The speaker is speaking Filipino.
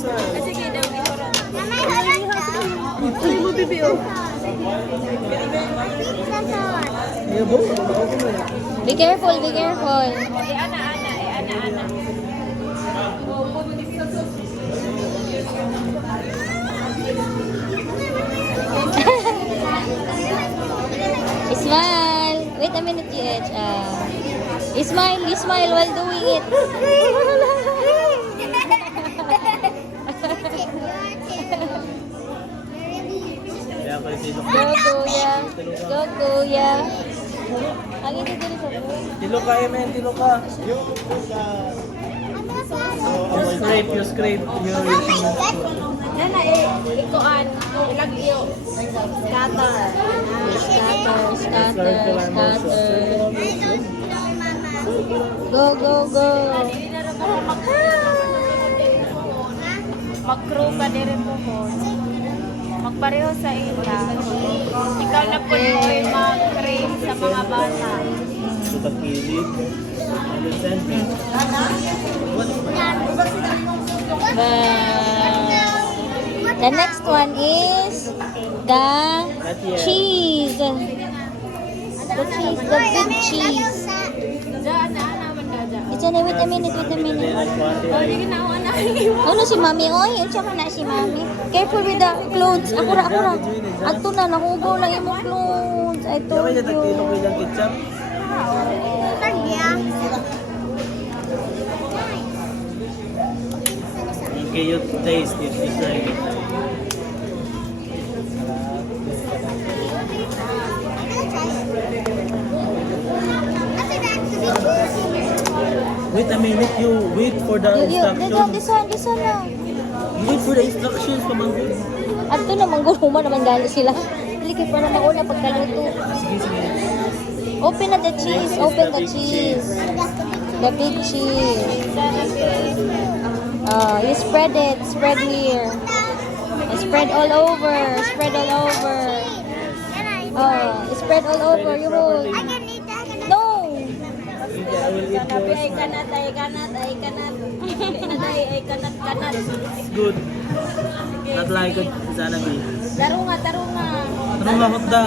Sige daw, iharap. Namay harap ka. Ay mo, bibi, oh. Be careful, be careful. Ana. Smile. Wait a minute, GH. You smile while doing it. Go, kuya. Go, kuya. Ang ito din sa Tilo ka, Emen, tilo ka. You scrape. Nana, ikuan. Ilagyo. Scatter. Scatter. Go, go, go. Mag-crew ka din mo po. Magpareho sa ila. Ikaw na po ay mag-train sa mga bata. The next one is the cheese. The big cheese. Diyan, naman ka dyan. It's only wait a minute. Oh, di na ako anak. Ano si Mami? Oy, tsaka na si Mami. Careful with the clothes. Ako ra. Ato na, nahugaw lang yung mga clothes. I told Tilo you. ko yung ketchup. Okay, you taste it. You try it. Wait a minute, you wait for the instructions. This one lang. You wait for the instructions, pamangkin. Ato na, mangguluma naman gali sila. Liki para mauna pagkaluto. Sige. Open na the cheese. Open the cheese. The big cheese. You spread it. Spread here. Spread all over. Spread all over. Spread all over. You hold. No. I will eat yours. Ay kanat. Ay kanat. It's good. Not like it. Sana be. Tarunga. Ano nga hotdog?